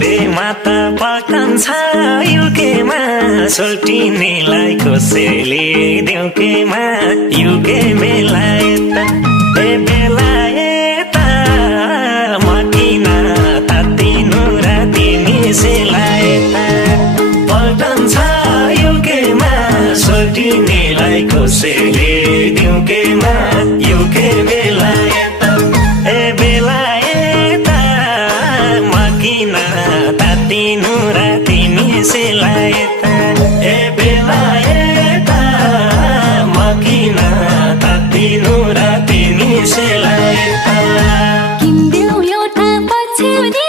छोरे माता पकान्छ युकेमा सोल्टिनेलाई कसैले देउकेमा युके बेलायता ए बेलायता मकिन तातिनु र तिमी सेलायता पल्टन्छ युकेमा सोल्टिनेलाई कसैले देउकेमा युके बेलायता ए बेलायता मकिन तातिनु र तिमी सेलायता ए बेलायता मकिन तातिनु र तिमी सेलायता किन्देऊ एउटा पछ्यौरी